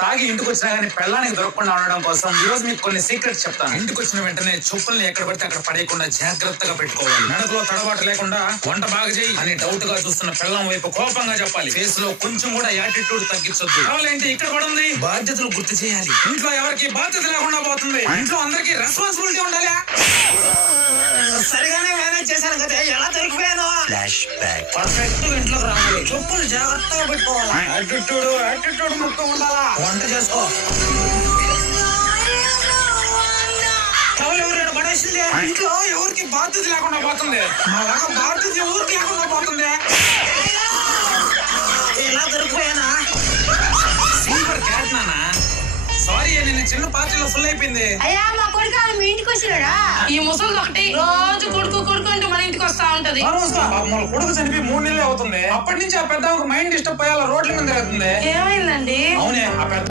తాగి ఇంటికి వచ్చినా గానీ పెళ్ళానికి దొరకకుండా ఉండడం కోసం ఈ రోజు మీకు కొన్ని సీక్రెట్స్ చెప్తాను. ఇంటికి వచ్చిన వెంటనే చెప్పుల్ని ఎక్కడ పడితే అక్కడ పడేయకుండా జాగ్రత్తగా పెట్టుకోవాలి. నడకలో తడబాటు లేకుండా వంట బాగా చేయి అని డౌట్ గా చూస్తున్న పెళ్ళం వైపు కోపంగా చెప్పాలి. ఫేస్ లో కొంచెం కూడా యాటిట్యూడ్ తగ్గించొద్దు. కావాలంటే ఇక్కడ కూడా ఉంది, బాధ్యతలు గుర్తు చేయాలి. ఇంట్లో ఎవరికి బాధ్యత లేకుండా పోతుంది. ఇంట్లో అందరికీ రెస్పాన్సిబిలిటీ ఉండాలి. సరిగానే మేనేజ్ చేశాను కదా, ఎలా దొరికిపోయాను? Flash back. పర్ఫెక్ట్ ఇంట్లోకి రావాలి, చెప్పులు జాగ్రత్తగా పెట్టుకోవాలి. యాటిట్యూడ్ ముక్క ఉండాలా. వంట చేసుకో. ఎవరైనా పడేసింది. ఇంట్లో ఎవరికి బాధ్యత లేకుండా పోతుంది. మాలాగా బాధ్యత ఎవరికి లేకుండా పోతుంది. ఎలా దొరికిపోయానా? సూపర్ క్యాట్ నాన్న. సారీ నేను చిన్న పార్టీలో ఫుల్ అయిపోయింది. అయ్యా మా కొడుకు మీ ఇంటికి వచ్చినాడా? ఈ ముసలి ఒకటి రోజు కొడుకు అంటూ మన ఇంటికి వస్తా ఉంటది. మన కొడుకు చనిపోయి 3 నెలలు అవుతుంది. అప్పటి నుంచి ఆ పెద్ద మైండ్ డిస్టర్బ్ అయ్యాల రోడ్ల మీద తిరుగుతుంది. ఏమైందండి? అవునే ఆ పెద్ద